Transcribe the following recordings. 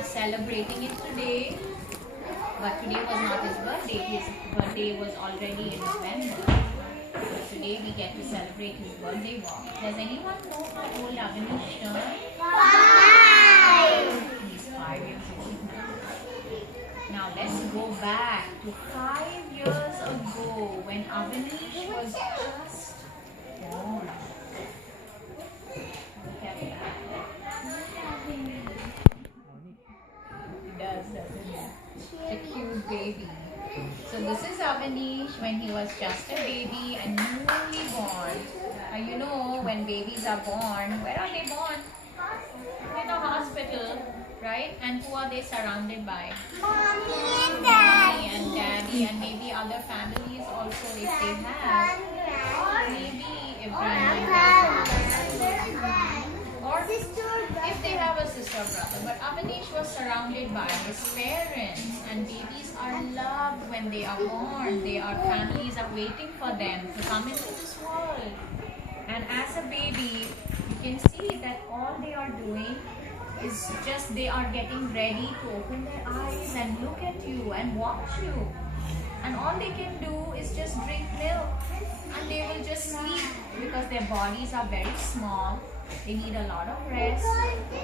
are celebrating it today. But today was not his birthday. His birthday was already in November. So today we get to celebrate his birthday walk. Does anyone know how old Avanu turned? 5. He's 5 years old now. Now let's go back to 5 years ago when Avanish was just born. Look at that. He does, doesn't he? A cute baby. So this is Avanish when he was just a baby and newly born. You know, when babies are born, where are they born? In a hospital, right? And who are they surrounded by? Mommy and daddy and maybe other families also if they have. Or maybe if or if they have a sister or brother. But Avanish was surrounded by his parents, and babies are loved when they are born. Families are waiting for them to come into this world. And as a baby, you can see that all they are doing is just they are getting ready to open their eyes and look at you and watch you. And all they can do is just drink milk, and they will just sleep because their bodies are very small. They need a lot of rest.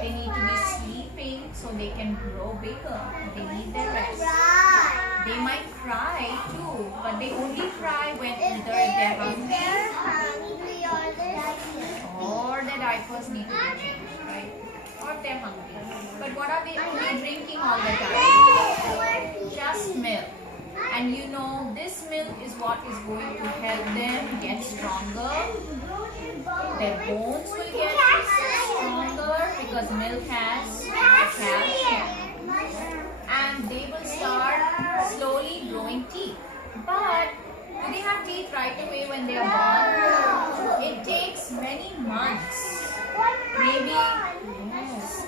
They need to be sleeping so they can grow bigger. They need their rest. They might cry too, but they only cry when either they're hungry or their diapers need to be changed, right? Or they're hungry. But what are they only drinking all the time? Just milk. And you know, this milk is what is going to help them get stronger. Their bones will get stronger because milk has calcium. And they will start slowly growing teeth. But do they have teeth right away when they are born? It takes many months. Maybe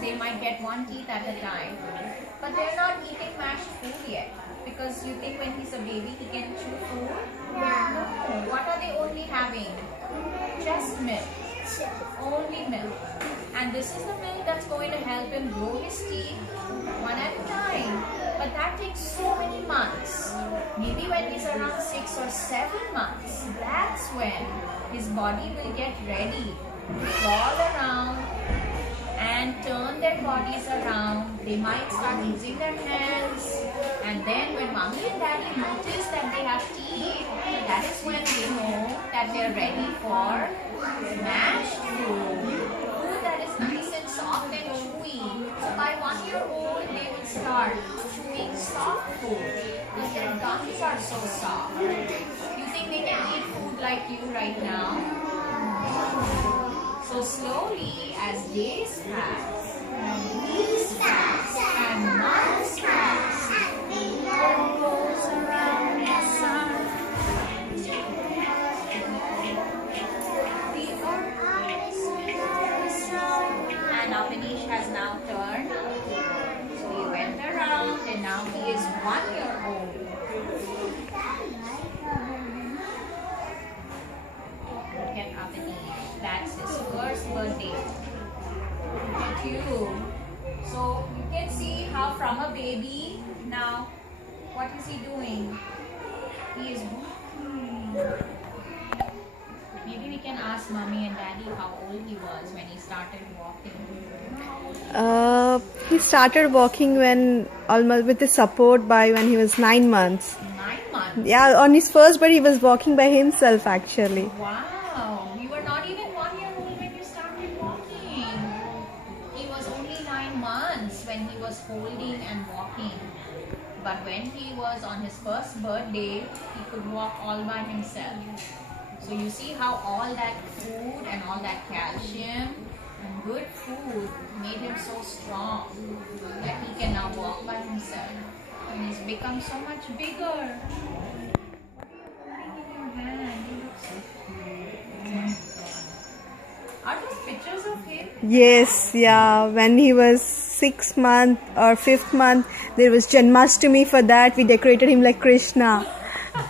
they might get one teeth at a time. But they're not eating mashed food yet. Because you think when he's a baby he can chew food? No. What are they only having? Just milk. Only milk. And this is the milk that's going to help him grow his teeth one at a time. But that takes so many months. Maybe when he's around 6 or 7 months, that's when his body will get ready to crawl around and turn their bodies around. They might start using their hands. And then when mommy and daddy notice that they have teeth, that is when they know that they are ready for mashed food. Food that is nice and soft and chewy. So by 1 year old, they will start chewing soft food because their gums are so soft. You think they can eat food like you right now? So slowly, as days pass, weeks pass, and months pass, the world goes around the sun. The earth is the sun. And Avanish has now turned. So he went around, and now he is 1 year old. Look at Avanish. That's his first birthday. Look at you. So you can see how from a baby, now what is he doing? He is walking. Maybe we can ask mommy and daddy how old he was when he started walking. He started walking when almost with the support by when he was 9 months. 9 months? Yeah, on his first birthday he was walking by himself actually. Wow. You were not even 1 year old when you started walking. He was only 9 months when he was holding and walking. But when he was on his first birthday, he could walk all by himself. So you see how all that food and all that calcium and good food made him so strong that he can now walk by himself. And he's become so much bigger. What are you holding in your hand? You look so cute. Are those pictures of him? Yes, yeah. When he was 6th month or 5th month, there was Janmashtami for that. We decorated him like Krishna. I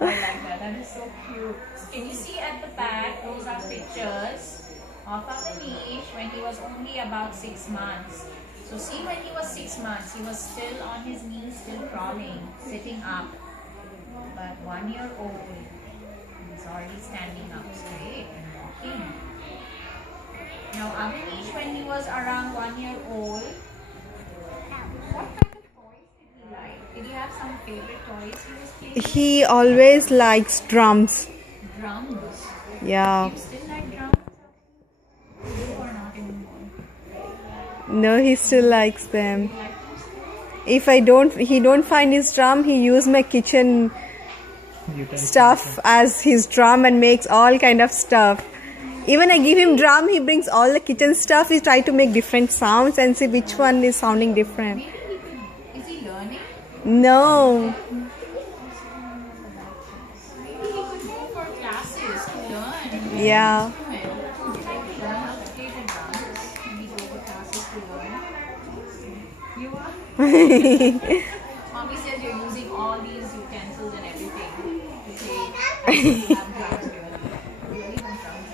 like that. That is so cute. Can you see at the back? Those are pictures of Avanish when he was only about 6 months. So see, when he was 6 months, he was still on his knees, still crawling, sitting up. But 1 year old, he's already standing up straight and walking. Now Avanish, when he was around 1 year old, what kind of toys did he like? Did he have some favorite toys he was playing? He always likes drums. Drums. Yeah. Do you still like drums? Or not anymore? No, he still likes them. You like them still? If he don't find his drum, he use my kitchen stuff as his drum and makes all kind of stuff. Even I give him drum, he brings all the kitchen stuff. He try to make different sounds and see which one is sounding different. Maybe is he learning? No. Maybe he could go for classes to learn. Yeah. Would you like to learn how to play the drums? Maybe go for classes to learn. You are? Mommy says you're using all these utensils and everything to play. I think you have drums really. You really want drums.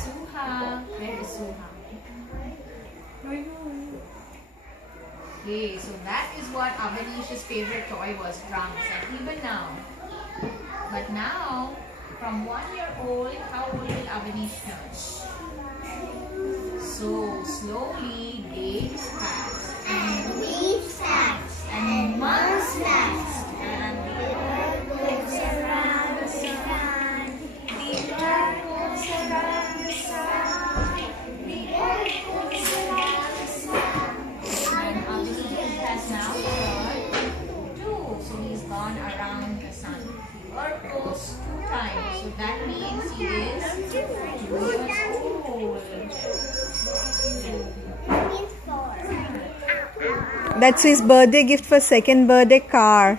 Suha. Where is Suha? Okay, so that is what Avanish's favorite toy was, drums, and even now. But now, from 1 year old, how old will Avanish turn? So slowly days pass, and weeks pass, and months pass, and the earth goes around the sun. The earth goes around the sun. The earth goes around the sun. And Avanish has now turned 2, so he's gone around the sun. The earth goes 2 times, so that means he is 2 years old. That's his birthday gift for second birthday car.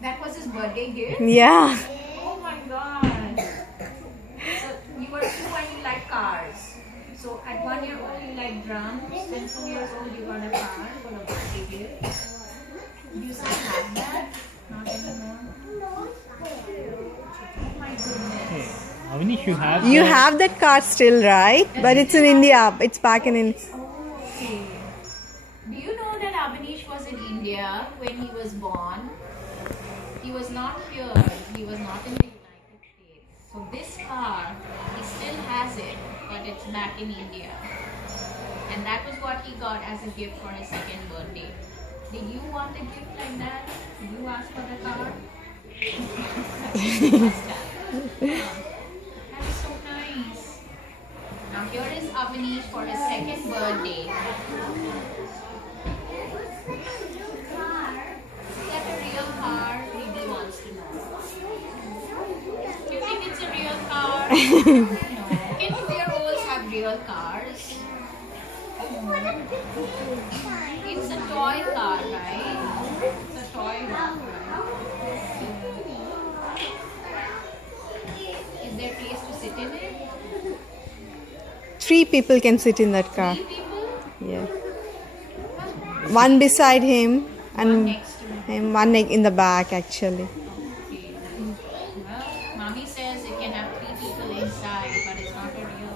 That was his birthday gift? Yeah. Oh my god. So you were 2 when you like cars. So at 1 year old you like drums, and 2 years old you got a car for a birthday gift. Do you still have that? Not anymore? Oh my goodness. Avanish, You have that car still, right? But it's in India. It's back in India. Okay. Do you know that Avanish was in India when he was born? He was not here. He was not in the United States. So this car, he still has it, but it's back in India. And that was what he got as a gift for his second birthday. Did you want a gift like that? Did you ask for the car? You must have. That is so nice. Now here is Avanish for his second birthday. Is that a real car? Baby wants to know. Do you think it's a real car? No. Can 2-year-olds have real cars? It's a toy car, right? It's a toy one, right? Is there place to sit in it? 3 people can sit in that car. 3 people? Yeah. One beside him and Next to him. one in the back actually. Okay. Well, mommy says it can have 3 people inside, but it's not a real.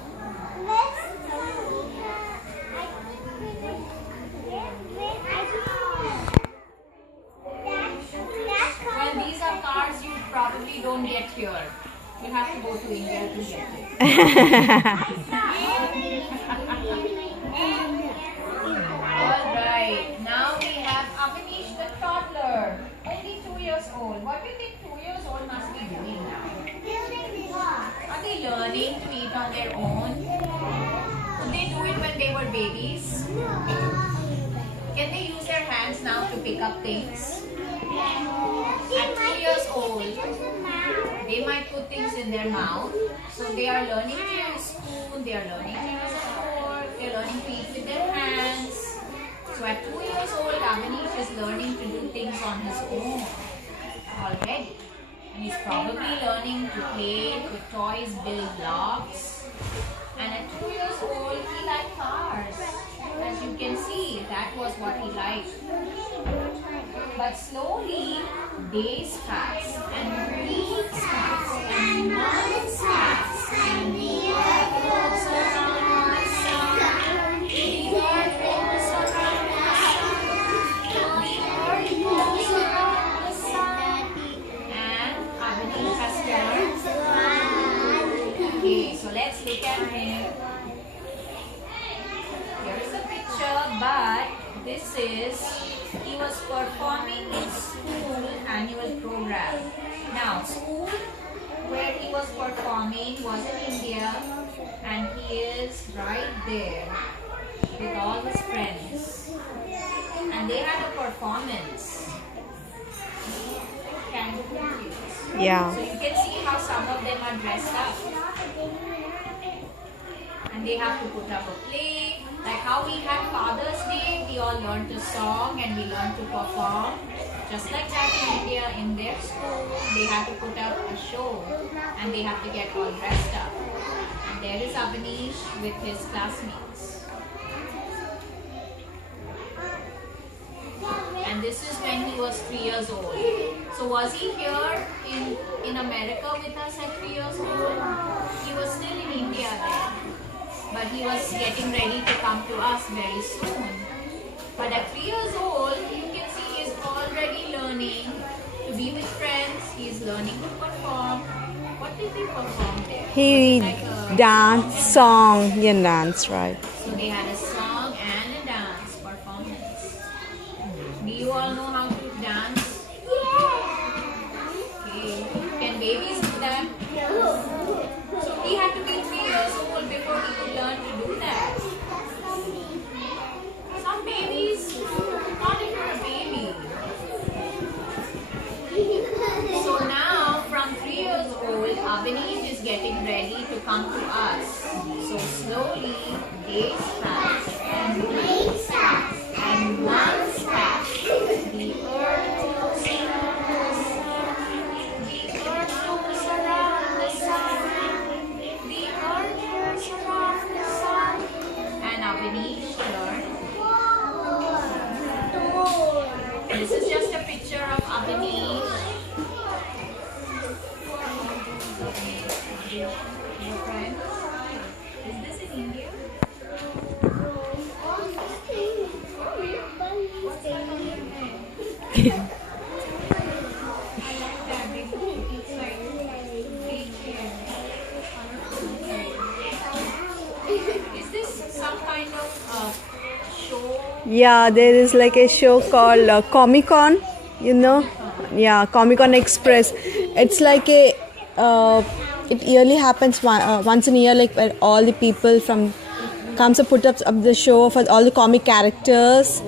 Well, these are cars you probably don't get here. You have to go to India to get it. Alright, now we have Avanish the toddler. Only 2 years old. What do you think 2 years old must be doing now? Are they learning to eat on their own? Did they do it when they were babies? Can they use their hands now to pick up things? At 2 years old, they might put things in their mouth. So they are learning to use a spoon, they are learning to use a fork, they are learning to eat with their hands. So at 2 years old, Avanish is learning to do things on his own already. And he's probably learning to play with toys, build blocks. And at 2 years old, he liked cars. As you can see, that was what he liked. But slowly, days pass, and weeks pass, and months pass, and the earth goes around the sun. The look at him. Here is a picture, but this is, he was performing his school annual program. Now, school where he was performing was in India, and he is right there with all his friends. And they had a performance. Yeah. So you can see how some of them are dressed up. And they have to put up a play. Like how we had Father's Day, we all learned a song and we learned to perform. Just like that in India, in their school, they had to put up a show and they have to get all dressed up. And there is Avanish with his classmates. And this is when he was 3 years old. So was he here in America with us at 3 years old? He was still in India then. But he was getting ready to come to us very soon. But at 3 years old, you can see he is already learning to be with friends. He is learning to perform. What did they perform there? He danced, song, and dance, right? So they had a song and a dance performance. Do you all know how to dance? Okay. Can babies do that? So he had to be 3 years old before he could learn to do that. Some babies, not even a baby. So now, from 3 years old, Avanish is getting ready to come to us. So slowly, days pass, and weeks pass, and months pass. The earth moves around the sun. The earth moves around the sun. The earth moves around the sun. And Avanish learned. This is just a picture of Avanish. Your friend. Is this in India? What's that on your head? I like that. It's like big hair. Is this some kind of show? Yeah, there is like a show called Comic Con, you know? Yeah, Comic Con Express. It's like a, it yearly happens once in a year, like where all the people from comes to put up the show for all the comic characters.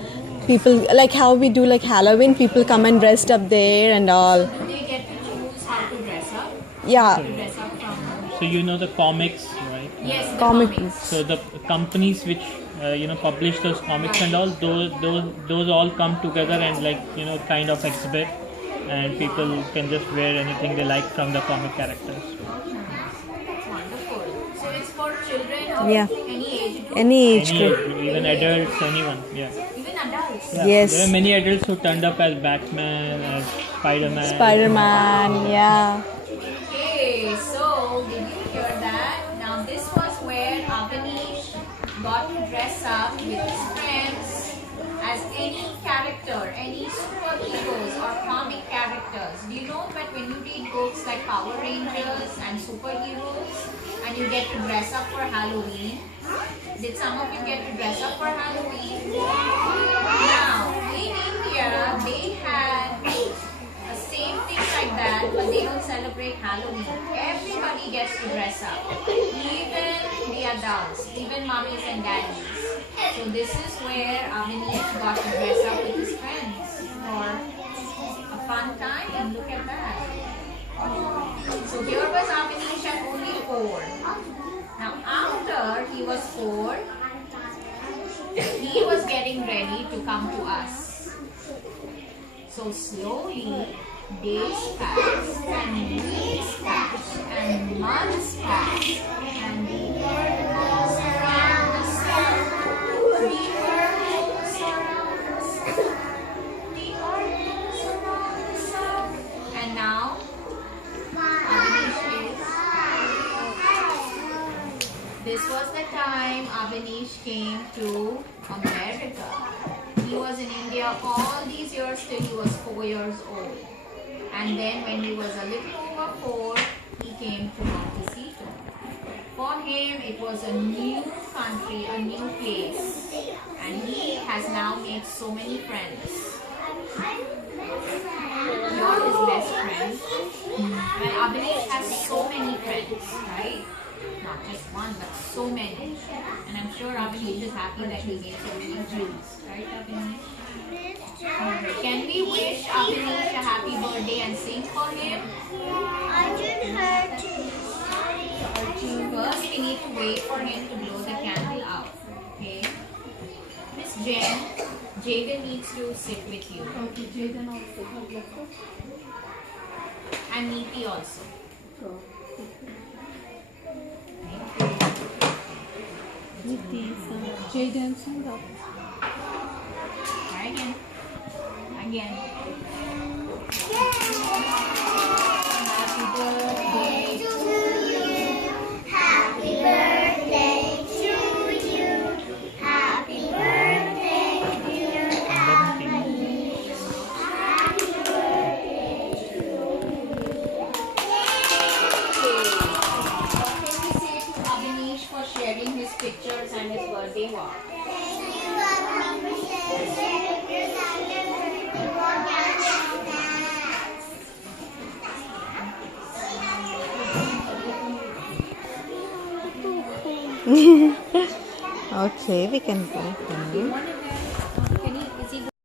People, like how we do like Halloween, people come and dressed up there and all. Do they get to choose how to dress up? Yeah. Dress up from... So you know the comics, right? Yes, the Comic. comics. So the companies which publish those comics and all, those all come together and kind of exhibit, and people can just wear anything they like from the comic characters. That's wonderful. So it's for children of Yeah. any age group? Any age Any group. age, even adults, anyone. Yeah. Even adults? Yeah. Yes. There are many adults who turned up as Batman, as Spider-Man. Spider-Man, yeah. Okay, so did you hear that? Now this was where Avanish got to dress up with his friends as any character, any superheroes or comic characters. Do you know that when you read books like Power Rangers and superheroes and you get to dress up for Halloween? Did some of you get to dress up for Halloween? Now, in India, they had a same thing like that, but they don't celebrate Halloween. Everybody gets to dress up, even the adults, even mummies and daddies. So this is where Avanish got to dress up with his friends for a fun time, and look at that. So here was Avanish at only 4. Now after he was 4, he was getting ready to come to us. So slowly, days pass, and weeks pass, and months pass, and the earth moves around the sun. The earth moves around the sun. The earth moves around the sun. And now, Avanish is. This was the time Avanish came to America. He was in India all these years till he was 4 years old. And then when he was a little over 4, he came to Montessori. For him, it was a new country, a new place, and he has now made so many friends. You're his best friend, and Avanish has so many friends, right? Not just one, but so many. And I'm sure Avanish is happy that he made so many friends, right, Avanish? Can we wish Avanish a happy birthday and sing for him? First, we need to wait for him to blow the candle out. Okay? Miss Jen, Jaden needs to sit with you. Okay, Jaden also. And Neeti also. Jaden, stand up. Try again. Again. Happy birthday to you. Happy birthday to you. Happy birthday, dear Avanish. Happy birthday to you. What can we say to Avanish for sharing his pictures and his birthday walk? Okay, we can go. Do you want to